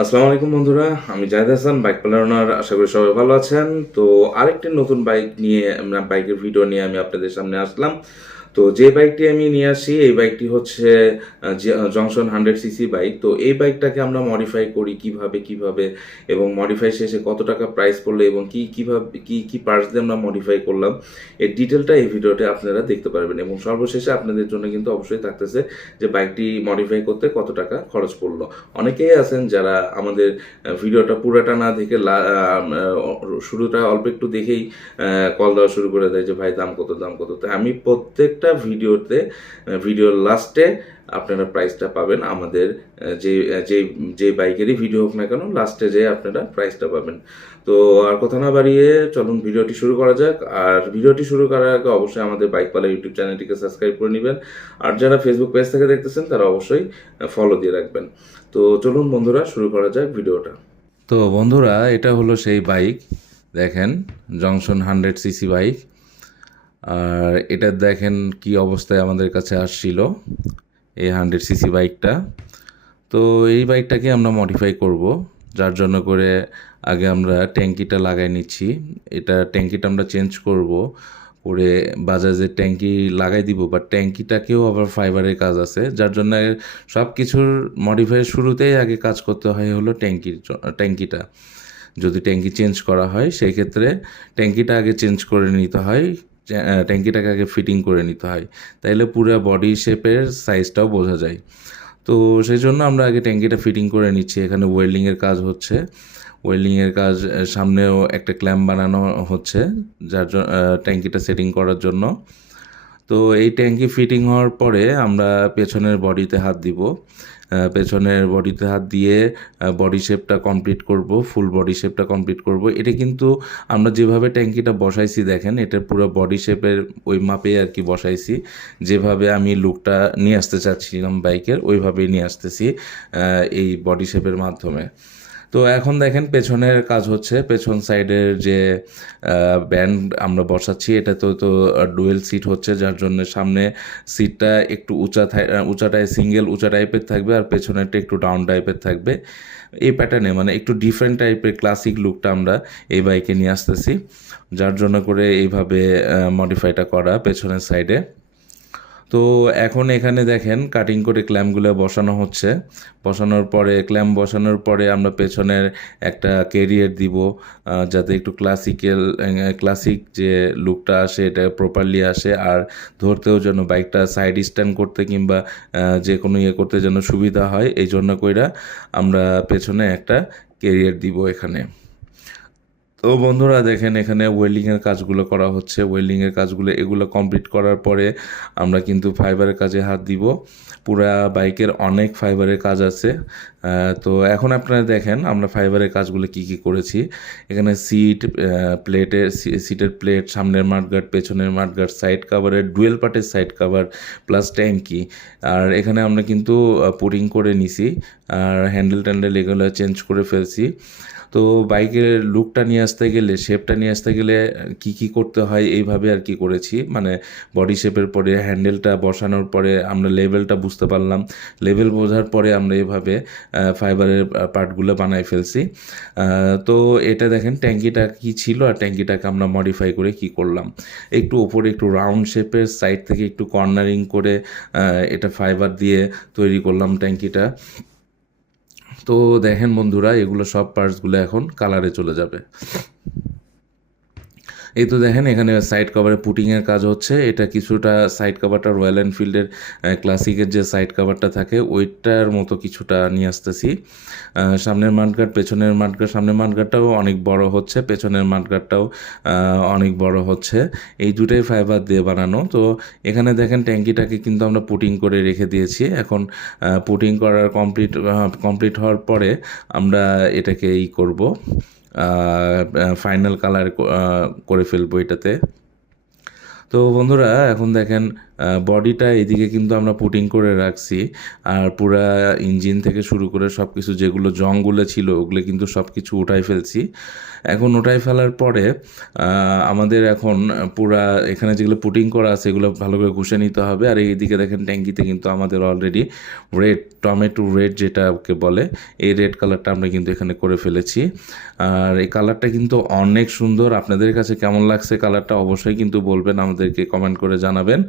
আসসালামু আলাইকুম বন্ধুরা, আমি জাহেদ হাসান, বাইক পালানোর আশা করি সবাই ভালো আছেন। তো আরেকটি নতুন বাইক নিয়ে বাইকের ভিডিও নিয়ে আমি আপনাদের সামনে আসলাম। তো যে বাইকটি আমি নিয়ে আসি, এই বাইকটি হচ্ছে জংশন হান্ড্রেড সিসি বাইক তো এই বাইকটাকে আমরা মডিফাই করি কীভাবে কীভাবে? এবং মডিফাই শেষে কত টাকা প্রাইস পড়ল এবং কি, কীভাবে, কি কি পার্টস দিয়ে আমরা মডিফাই করলাম? এর ডিটেলটা এই ভিডিওতে আপনারা দেখতে পারবেন এবং সর্বশেষে আপনাদের জন্য কিন্তু অবশ্যই থাকতেছে যে বাইকটি মডিফাই করতে কত টাকা খরচ পড়ল। অনেকেই আছেন যারা আমাদের ভিডিওটা পুরোটা না দেখে শুরুটা অল্প একটু দেখেই কল দেওয়া শুরু করে দেয় যে, ভাই, দাম কত দাম কত? তো আমি প্রত্যেকটা ভিডিওতে ভিডিওর লাস্টে আপনারা প্রাইসটা পাবেন। আমাদের যে যে যে বাইকেরই ভিডিও হোক না কেন লাস্টে যে আপনারা প্রাইসটা পাবেন। তো আর কথা না বাড়িয়ে চলুন ভিডিওটি শুরু করা যাক। আর ভিডিওটি শুরু করার আগে অবশ্যই আমাদের বাইকপালা ইউটিউব চ্যানেলটিকে সাবস্ক্রাইব করে নেবেন। আর যারা ফেসবুক পেজ থেকে দেখতেছেন, তারা অবশ্যই ফলো দিয়ে রাখবেন। তো চলুন বন্ধুরা, শুরু করা যাক ভিডিওটা। তো বন্ধুরা, এটা হলো সেই বাইক দেখেন জংশন হান্ড্রেড সিসি বাইক আর এটা দেখেন কি অবস্থায় আমাদের কাছে আসছিল, এই হান্ড্রেড সিসি বাইকটা। তো এই বাইকটাকে আমরা মডিফাই করব, যার জন্য করে আগে আমরা ট্যাঙ্কিটা লাগাই নিচ্ছি। এটা ট্যাঙ্কিটা আমরা চেঞ্জ করব, করে বাজাজের ট্যাঙ্কি লাগাই দিব বা ট্যাঙ্কিটাকেও আবার ফাইবারের কাজ আছে, যার জন্য সব কিছুর মডিফাইয়ের শুরুতেই আগে কাজ করতে হয় হলো ট্যাঙ্কির ট্যাঙ্কিটা। যদি ট্যাঙ্কি চেঞ্জ করা হয়, সেই ক্ষেত্রে ট্যাঙ্কিটা আগে চেঞ্জ করে নিতে হয় ট্যাঙ্কিটাকে আগে ফিটিং করে নিতে হয়। তাইলে পুরো বডি শেপের সাইজটাও বোঝা যায়। তো সেই জন্য আমরা আগে ট্যাঙ্কিটা ফিটিং করে নিচ্ছি। এখানে ওয়েল্ডিংয়ের কাজ হচ্ছে। ওয়েল্ডিংয়ের কাজ সামনেও একটা ক্ল্যাম্প বানানো হচ্ছে, যার জন্য ট্যাঙ্কিটা সেটিং করার জন্য। তো এই ট্যাঙ্কি ফিটিং হওয়ার পরে আমরা পেছনের বডিতে হাত দিব। পেছনের বডিতে হাত দিয়ে বডি শেপটা কমপ্লিট করব ফুল বডি শেপটা কমপ্লিট করব। এটা কিন্তু আমরা যেভাবে ট্যাঙ্কিটা বসাইছি, দেখেন, এটা পুরো বডি শেপের ওই মাপে আর কি বসাইছি। যেভাবে আমি লুকটা নিয়ে আসতে চাচ্ছিলাম বাইকের ওইভাবেই নিয়ে আসতেছি এই বডি শেপের মাধ্যমে। তো এখন দেখেন পেছনের কাজ হচ্ছে, পেছন সাইডের যে ব্যান্ড আমরা বসাচ্ছি এটা তো তো ডুয়েল সিট হচ্ছে, যার জন্য সামনে সিটটা একটু উঁচা উঁচাটায় সিঙ্গেল উঁচা টাইপের থাকবে আর পেছনেরটা একটু ডাউন টাইপের থাকবে। এই প্যাটার্নে মানে একটু ডিফারেন্ট টাইপের ক্লাসিক লুকটা আমরা এই বাইকে নিয়ে আসতেছি, যার জন্য করে এইভাবে মডিফাইটা করা পেছনের সাইডে তো এখন এখানে দেখেন কাটিং করে ক্ল্যাম্পগুলো বসানো হচ্ছে। বসানোর পরে ক্ল্যাম্প বসানোর পরে আমরা পেছনের একটা কেরিয়ার দিব যাতে একটু ক্লাসিক্যাল ক্লাসিক যে লুকটা আসে, এটা প্রপারলি আসে, আর ধরতেও যেন বাইকটা সাইড স্ট্যান্ড করতে কিংবা যে কোনো ইয়ে করতে যেন সুবিধা হয় এই জন্য কইরা আমরা পেছনে একটা কেরিয়ার দিব এখানে। তো বন্ধুরা দেখেন এখানে ওয়েল্ডিংয়ের কাজগুলো করা হচ্ছে। ওয়েল্ডিংয়ের কাজগুলো, এগুলো কমপ্লিট করার পরে আমরা কিন্তু ফাইবারের কাজে হাত দিব। পুরা বাইকের অনেক ফাইবারের কাজ আছে। তো এখন আপনারা দেখেন আমরা ফাইবারের কাজগুলো কি কি করেছি। এখানে সিট প্লেটের সিটের প্লেট সামনের মাঠগার্ড পেছনের মাঠগার্ড সাইড কাভারের ডুয়েল পার্টের সাইড কাভার প্লাস ট্যাঙ্কি আর এখানে আমরা কিন্তু পুটিং করে নিছি। আর হ্যান্ডেল ট্যান্ডেল এগুলো চেঞ্জ করে ফেলছি। তো বাইকের লুকটা নিয়ে আসতে গেলে শেপটা নিয়ে আসতে গেলে কি কি করতে হয় এইভাবে আর কি করেছি। মানে বডি শেপের পরে হ্যান্ডেলটা বসানোর পরে আমরা লেভেলটা বুঝতে পারলাম। লেভেল বোঝার পরে আমরা এভাবে ফাইবারের পার্টগুলো বানাই ফেলছি। তো এটা দেখেন ট্যাঙ্কিটা কি ছিল আর ট্যাঙ্কিটাকে আমরা মডিফাই করে কি করলাম। একটু ওপরে একটু রাউন্ড শেপের সাইড থেকে একটু কর্নারিং করে এটা ফাইবার দিয়ে তৈরি করলাম ট্যাঙ্কিটা। তো দেখেন বন্ধুরা এগুলো সব পার্টসগুলো এখন কালারে চলে যাবে। এই তো দেখেন, এখানে সাইড কভারে পুটিংয়ের কাজ হচ্ছে। এটা কিছুটা সাইড কভারটা রয়্যাল এনফিল্ডের ক্লাসিকের যে সাইড কভারটা থাকে, ওইটার মতো কিছুটা নিয়ে আসতেছি। সামনের মাঠগার্ড পেছনের মাঠগার্ড সামনের মাঠগার্ডটাও অনেক বড় হচ্ছে, পেছনের মাঠগার্ডটাও অনেক বড় হচ্ছে। এই দুটাই ফাইবার দিয়ে বানানো। তো এখানে দেখেন, ট্যাঙ্কিটাকে কিন্তু আমরা পুটিং করে রেখে দিয়েছি। এখন পুটিং করার কমপ্লিট কমপ্লিট হওয়ার পরে আমরা এটাকে ই করব। ফাইনাল কালার করে ফেলব এটাতে। তো বন্ধুরা এখন দেখেন বডিটা এদিকে কিন্তু আমরা পুটিং করে রাখছি। আর পুরা ইঞ্জিন থেকে শুরু করে সব কিছু যেগুলো জংগুলো ছিল, ওগুলো কিন্তু সব কিছু উঠাই ফেলছি। এখন উঠাই ফেলার পরে আমাদের এখন পুরা এখানে যেগুলো পুটিং করা আছে, এগুলো ভালো করে ঘুষে নিতে হবে। আর এইদিকে দেখেন ট্যাঙ্কিতে কিন্তু আমাদের অলরেডি রেড টমেটো রেড যেটাকে বলে, এই রেড কালারটা আমরা কিন্তু এখানে করে ফেলেছি। আর এই কালারটা কিন্তু অনেক সুন্দর। আপনাদের কাছে কেমন লাগছে কালারটা অবশ্যই কিন্তু বলবেন, আমাদেরকে কমেন্ট করে জানাবেন।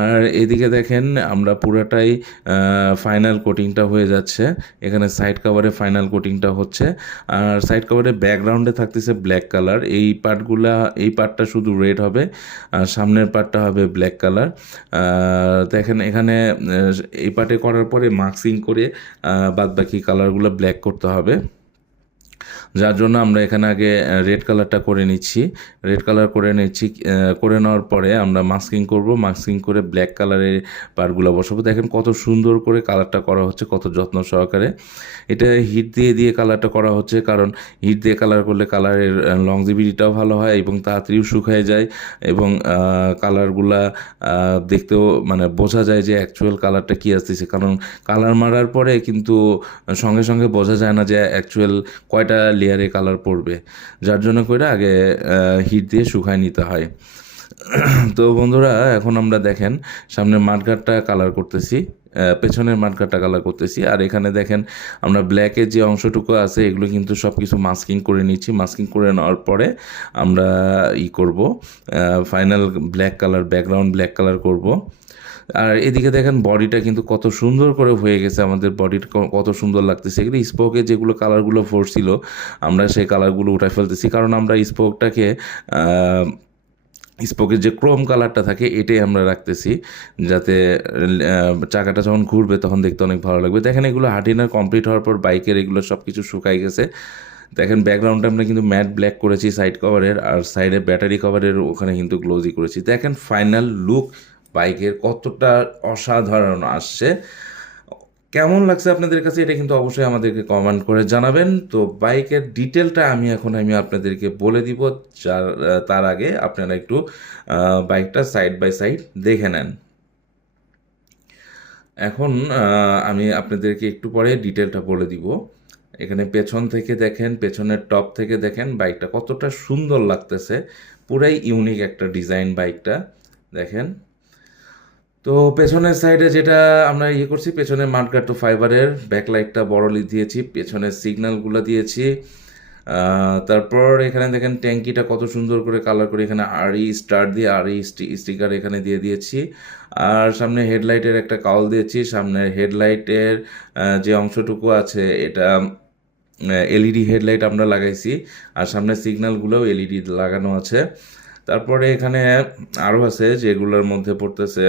আর এদিকে দেখেন আমরা পুরাটাই ফাইনাল কোটিংটা হয়ে যাচ্ছে। এখানে সাইড কভারে ফাইনাল কোটিংটা হচ্ছে। আর সাইড কভারে ব্যাকগ্রাউন্ডে থাকতেছে ব্ল্যাক কালার এই পার্টগুলা এই পার্টটা শুধু রেড হবে, আর সামনের পার্টটা হবে ব্ল্যাক কালার দেখেন এখানে এই পার্টে করার পরে মার্কসিং করে বাদ বাকি কালারগুলো ব্ল্যাক করতে হবে। যার জন্য আমরা এখানে আগে রেড কালারটা করে নিচ্ছি। রেড কালার করে নিচ্ছি করে নেওয়ার পরে আমরা মাস্কিং করব। মাস্কিং করে ব্ল্যাক কালারের পারগুলো বসাবো। দেখেন কত সুন্দর করে কালারটা করা হচ্ছে, কত যত্ন সহকারে। এটা হিট দিয়ে দিয়ে কালারটা করা হচ্ছে, কারণ হিট দিয়ে কালার করলে কালারের লংজিবিলিটাও ভালো হয় এবং তাড়াতাড়িও শুকায় যায় এবং কালারগুলা দেখতেও মানে বোঝা যায় যে অ্যাকচুয়াল কালারটা কী আসতেছে। কারণ কালার মারার পরে কিন্তু সঙ্গে সঙ্গে বোঝা যায় না যে অ্যাকচুয়াল কয়টা লেয়ারে কালার পড়বে। যার জন্য করে আগে হিট দিয়ে শুকায় নিতে হয়। তো বন্ধুরা, এখন আমরা দেখেন সামনে মাঠঘাটটা কালার করতেছি পেছনের মাঠঘাটটা কালার করতেছি। আর এখানে দেখেন, আমরা ব্ল্যাকের যে অংশটুকু আছে, এগুলো কিন্তু সব কিছু মাস্কিং করে নিচ্ছি। মাস্কিং করে নেওয়ার পরে আমরা ই করব final black colour background black colour করব। আর এদিকে দেখেন বডিটা কিন্তু কত সুন্দর করে হয়ে গেছে, আমাদের বডিটা কত সুন্দর লাগতেছে। এগুলো স্পোকে যেগুলো কালারগুলো ফোরছিল আমরা সেই কালারগুলো উঠাই ফেলতেছি। কারণ আমরা স্পোকটাকে স্পোকের যে ক্রোম কালারটা থাকে, এটাই আমরা রাখতেছি। যাতে চাকাটা যখন ঘুরবে, তখন দেখতে অনেক ভালো লাগবে। দেখেন এগুলো হার্টিনার কমপ্লিট হওয়ার পর বাইকের এগুলো সব কিছু শুকাই গেছে। দেখেন ব্যাকগ্রাউন্ডটা আমরা কিন্তু ম্যাট ব্ল্যাক করেছি সাইড কভারের আর সাইডে ব্যাটারি কভারের ওখানে কিন্তু গ্লোজি করেছি। দেখেন ফাইনাল লুক বাইকের কতটা অসাধারণ আসছে। কেমন লাগছে আপনাদের কাছে? এটা কিন্তু অবশ্যই আমাদেরকে কমেন্ট করে জানাবেন। তো বাইকের ডিটেলটা আমি এখন আমি আপনাদেরকে বলে দিব। যার, তার আগে আপনারা একটু বাইকটা সাইড বাই সাইড দেখে নেন। এখন আমি আপনাদেরকে একটু পরে ডিটেলটা বলে দিব। এখানে পেছন থেকে দেখেন, পেছনের টপ থেকে দেখেন, বাইকটা কতটা সুন্দর লাগতেছে। পুরাই ইউনিক একটা ডিজাইন বাইকটা। দেখেন। তো পেছনের সাইডে যেটা আমরা ইয়ে করছি পেছনে তো ফাইবারের ব্যাকলাইটটা বড়লি দিয়েছি, পেছনের সিগন্যালগুলো দিয়েছি। তারপর এখানে দেখেন ট্যাঙ্কিটা কত সুন্দর করে কালার করে এখানে আরই স্টার দিয়ে আরই স্টিকার এখানে দিয়ে দিয়েছি। আর সামনে হেডলাইটের একটা কাউল দিয়েছি সামনের হেডলাইটের যে অংশটুকু আছে, এটা এলইডি হেডলাইট আমরা লাগাইছি। আর সামনের সিগন্যালগুলোও এলইডি লাগানো আছে। তারপরে এখানে আরও আছে, যেগুলোর মধ্যে পড়তেছে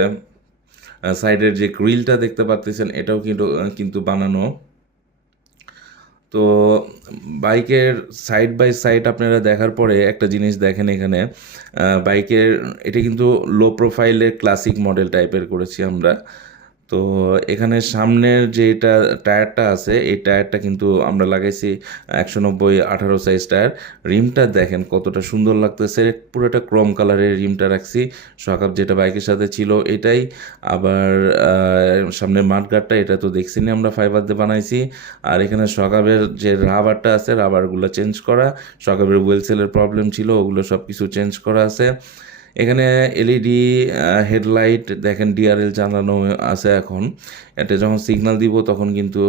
সাইডের যে গ্রিলটা দেখতে পারতেছেন, এটাও কিন্তু কিন্তু বানানো। তো বাইকের সাইড বাই সাইড আপনারা দেখার পরে একটা জিনিস দেখেন এখানে বাইকের, এটা কিন্তু লো প্রোফাইলের ক্লাসিক মডেল টাইপের করেছি আমরা। তো এখানে সামনের যে এটা টায়ারটা আছে, এই টায়ারটা কিন্তু আমরা লাগাইছি একশো নব্বই আঠারো সাইজ টায়ার। রিমটা দেখেন কতটা সুন্দর লাগতেছে, পুরোটা ক্রোম কালারের রিমটা রাখছি। সকাপ যেটা বাইকের সাথে ছিল এটাই। আবার সামনের সামনে এটা তো দেখছিনি আমরা ফাইবার দিয়ে বানাইছি। আর এখানে সকাপের যে রাবারটা আছে রাবারগুলো চেঞ্জ করা সকাপের হুইল সেলের প্রবলেম ছিল, ওগুলো সব কিছু চেঞ্জ করা আছে। এখানে এলইডি হেডলাইট দেখেন ডিআরএল জানানো আছে এখন। এটা যখন সিগনাল দিব, তখন কিন্তু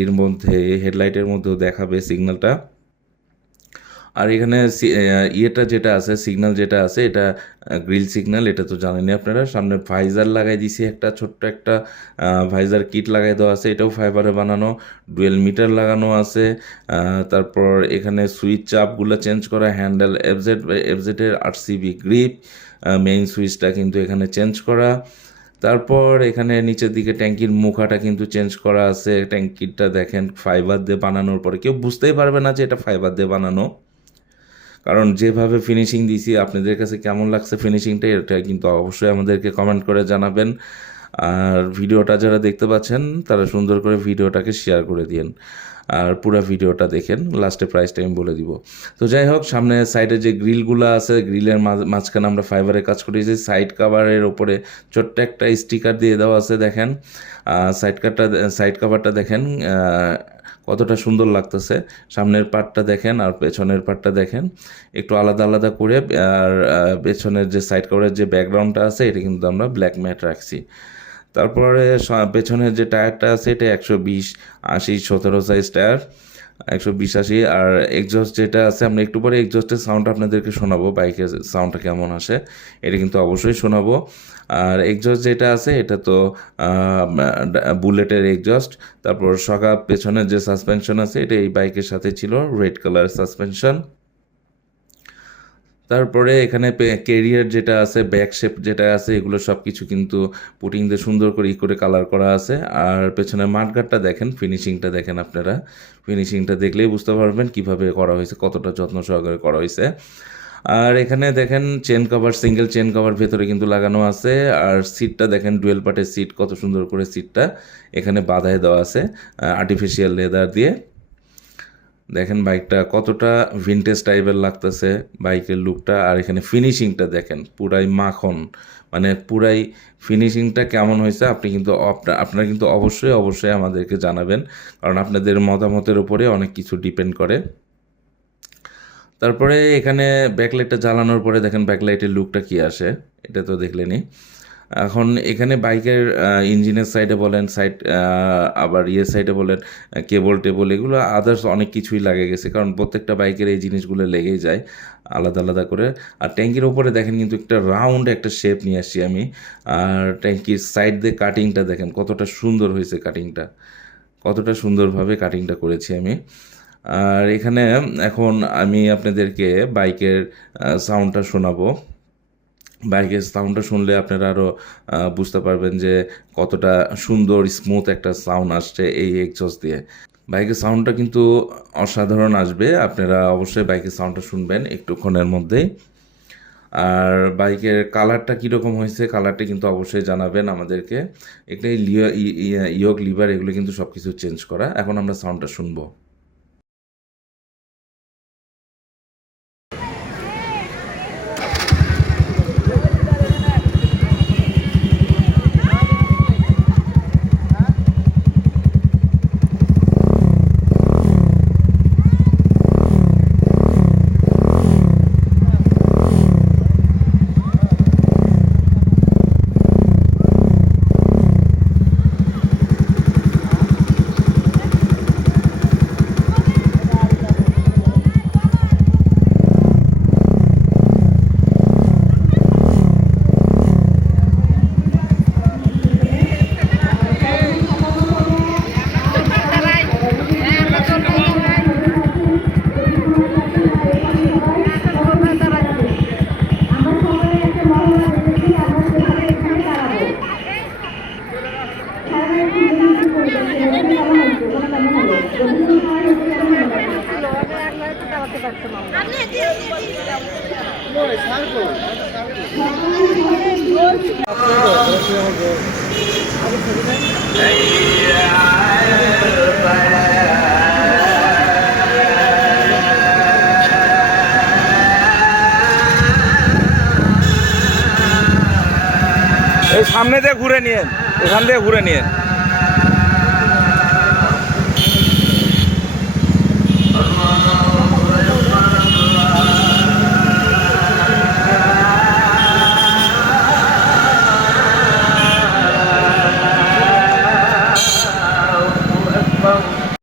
এর মধ্যে হেডলাইটের মধ্যেও দেখাবে সিগন্যালটা আর এখানে ইয়েটা যেটা আছে সিগনাল যেটা আছে, এটা গ্রিল সিগনাল এটা তো জানেনই আপনারা। সামনে ভাইজার লাগাই দিছি একটা, ছোট্ট একটা ভাইজার কিট লাগাই দেওয়া আছে, এটাও ফাইবারে বানানো। ডুয়েল মিটার লাগানো আছে তারপর এখানে সুইচ চাপগুলো চেঞ্জ করা হ্যান্ডেল এফজেড এফজেডের আট সিবি গ্রিপ মেইন সুইচটা কিন্তু এখানে চেঞ্জ করা। তারপর এখানে নিচের দিকে ট্যাঙ্কির মুখাটা কিন্তু চেঞ্জ করা আছে। ট্যাঙ্কিটা দেখেন ফাইবার দিয়ে বানানোর পরে, কেউ বুঝতেই পারবে না যে এটা ফাইবার দিয়ে বানানো। কারণ যেভাবে ফিনিশিং দিয়েছি, আপনাদের কাছে কেমন লাগছে ফিনিশিংটা এটা কিন্তু অবশ্যই আমাদেরকে কমেন্ট করে জানাবেন। আর ভিডিওটা যারা দেখতে পাচ্ছেন, তারা সুন্দর করে ভিডিওটাকে শেয়ার করে দিন আর পুরো ভিডিওটা দেখেন লাস্টে প্রাইসটা আমি বলে দিব। তো যাই হোক, সামনে সাইডে যে গ্রিলগুলো আছে গ্রিলের মাঝখানে আমরা ফাইবারের কাজ করেছি। সাইড কাভারের ওপরে ছোট্ট একটা স্টিকার দিয়ে দেওয়া আছে, দেখেন। সাইড কারটা সাইড কাভারটা দেখেন। কতটা সুন্দর লাগতেছে। সামনের পার্টটা দেখেন আর পেছনের পার্টটা দেখেন। একটু আলাদা আলাদা করে, আর পেছনের যে সাইড কভারের যে ব্যাকগ্রাউন্ডটা আছে, এটা কিন্তু আমরা ব্ল্যাক ম্যাট রাখছি। তারপরে পেছনের যে টায়ারটা আছে, এটা একশো বিশ, আশি, সতেরো সাইজ টায়ার একশো বিশ আশি আর এক্সজস্ট যেটা আছে, আমরা একটু পরে এক্সজস্টের সাউন্ড আপনাদেরকে শোনাবো বাইকের সাউন্ডটা কেমন আসে, এটা কিন্তু অবশ্যই শোনাবো। আর এক্সজস্ট যেটা আছে, এটা তো বুলেটের এক্সজস্ট তারপর সকা পেছনের যে সাসপেনশন আছে, এটা এই বাইকের সাথে ছিল রেড কালার সাসপেনশন তারপরে এখানে কেরিয়ার যেটা আছে ব্যাক শেপ যেটা আছে, এগুলো সব কিছু কিন্তু পুটিং দিয়ে সুন্দর করে ই করে কালার করা আছে। আর পেছনে মাঠগাটটা দেখেন ফিনিশিংটা দেখেন আপনারা। ফিনিশিংটা দেখলেই বুঝতে পারবেন কীভাবে করা হয়েছে, কতটা যত্ন সহকারে করা হয়েছে। আর এখানে দেখেন chain cover single chain cover ভেতরে কিন্তু লাগানো আছে। আর সিটটা দেখেন ডুয়েল পার্টের সিট কত সুন্দর করে সিটটা এখানে বাধায় দেওয়া আছে আর্টিফিশিয়াল লেদার দিয়ে। দেখেন বাইকটা কতটা ভিনটেজ টাইপের লাগতেছে বাইকের লুকটা আর এখানে ফিনিশিংটা দেখেন, পুরাই মাখন। মানে পুরাই ফিনিশিংটা কেমন হয়েছে আপনি কিন্তু আপনারা কিন্তু অবশ্যই অবশ্যই আমাদেরকে জানাবেন, কারণ আপনাদের মতামতের উপরে অনেক কিছু ডিপেন্ড করে। তারপরে এখানে ব্যাকলাইটটা জ্বালানোর পরে দেখেন ব্যাকলাইটের লুকটা কি আসে, এটা তো দেখলেনি এখন এখানে বাইকের ইঞ্জিনের সাইডে বলেন সাইড আবার ইয়ের সাইডে বলেন কেবল টেবল এগুলো আদার্স অনেক কিছুই লাগে গেছে। কারণ প্রত্যেকটা বাইকের এই জিনিসগুলো লেগেই যায় আলাদা আলাদা করে। আর ট্যাঙ্কির ওপরে দেখেন কিন্তু একটা রাউন্ড একটা শেপ নিয়ে আসছি আমি। আর ট্যাঙ্কির সাইড দিয়ে কাটিংটা দেখেন, কতটা সুন্দর হয়েছে কাটিংটা কতটা সুন্দরভাবে কাটিংটা করেছি আমি। আর এখানে এখন আমি আপনাদেরকে বাইকের সাউন্ডটা শোনাবো। বাইকের সাউন্ডটা শুনলে আপনারা আরও বুঝতে পারবেন যে কতটা সুন্দর স্মুথ একটা সাউন্ড আসছে এই এক্সজস্ট দিয়ে। বাইকের সাউন্ডটা কিন্তু অসাধারণ আসবে, আপনারা অবশ্যই বাইকের সাউন্ডটা শুনবেন একটুক্ষণের মধ্যেই। আর বাইকের কালারটা কীরকম হয়েছে কালারটা কিন্তু অবশ্যই জানাবেন আমাদেরকে। একটা ইয়ক লিভার, এগুলো কিন্তু সব কিছু চেঞ্জ করা। এখন আমরা সাউন্ডটা শুনব। সামনে দিয়ে ঘুরে নিয়েন এখান দিয়ে ঘুরে নিয়েন।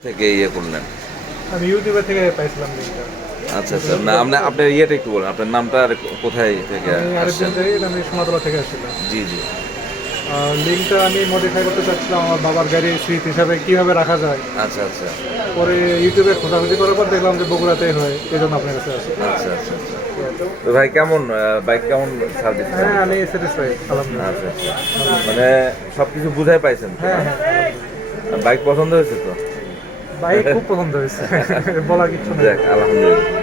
থেকে ইয়ে করলেন। আমি ইউটিউবে থেকে পাইছিলাম আচ্ছা আচ্ছা না আপনার আপনার ইয়েটা একটু বলুন আপনার নামটা আর কোথায় থেকে আমি আরেকজন থেকে সোনাতলা থেকে আসছিলাম। জি জি। লিঙ্কটা আমি মডিফাই করতে চাচ্ছিলাম আমার বাবার গাড়ির সিট হিসাবে কীভাবে রাখা যায়। আচ্ছা আচ্ছা। পরে ইউটিউবে খোঁজাখুঁজি করার পর দেখলাম যে বগুড়াতে হয় এই জন্য আপনার কাছে আসি। আচ্ছা আচ্ছা আচ্ছা। তো ভাই কেমন বাইক কেমন সার্ভিস হ্যাঁ আমি স্যাটিসফাই আলহামদুলিল্লাহ। আচ্ছা আচ্ছা। মানে সব কিছু বুঝাই পাইছেন হ্যাঁ হ্যাঁ। বাইক পছন্দ হয়েছে তো? বাইক খুব পছন্দ হয়েছে বলার কিছু নেই। যাক আলহামদুলিল্লাহ।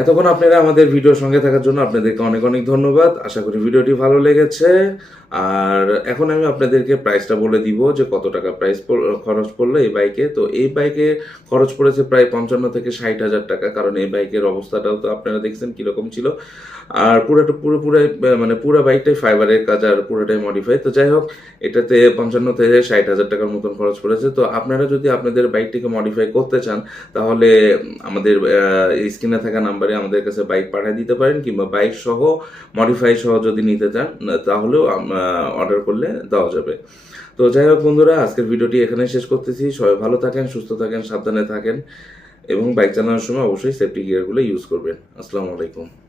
এতক্ষণ আপনারা আমাদের ভিডিওর সঙ্গে থাকার জন্য আপনাদেরকে অনেক অনেক ধন্যবাদ। আশা করি ভিডিওটি ভালো লেগেছে। আর এখন আমি আপনাদেরকে প্রাইসটা বলে দিব যে কত টাকা প্রাইস খরচ পড়ল এই বাইকে তো এই বাইকে খরচ পড়েছে প্রায় পঞ্চান্ন থেকে ষাট হাজার টাকা। কারণ এই বাইকের অবস্থাটাও তো আপনারা দেখছেন কীরকম ছিল। আর পুরোটা পুরো পুরোপুরাই মানে পুরো বাইকটাই ফাইবারের কাজ আর পুরোটাই মডিফাই তো যাই হোক, এটাতে পঞ্চান্ন থেকে ষাট হাজার টাকার মতন খরচ পড়েছে। তো আপনারা যদি আপনাদের বাইকটিকে মডিফাই করতে চান, তাহলে আমাদের স্ক্রিনে থাকা নাম্বারে আমাদের কাছে বাইক পাঠিয়ে দিতে পারেন, কিংবা বাইক সহ মডিফাই সহ যদি নিতে চান, তাহলেও অর্ডার করলে দেওয়া যাবে। তো যাই হোক বন্ধুরা, আজকের ভিডিওটি এখানে শেষ করতেছি। সবাই ভালো থাকেন, সুস্থ থাকেন, সাবধানে থাকেন এবং বাইক চালানোর সময় অবশ্যই সেফটি গিয়ারগুলো ইউজ করবেন। আসসালামু আলাইকুম।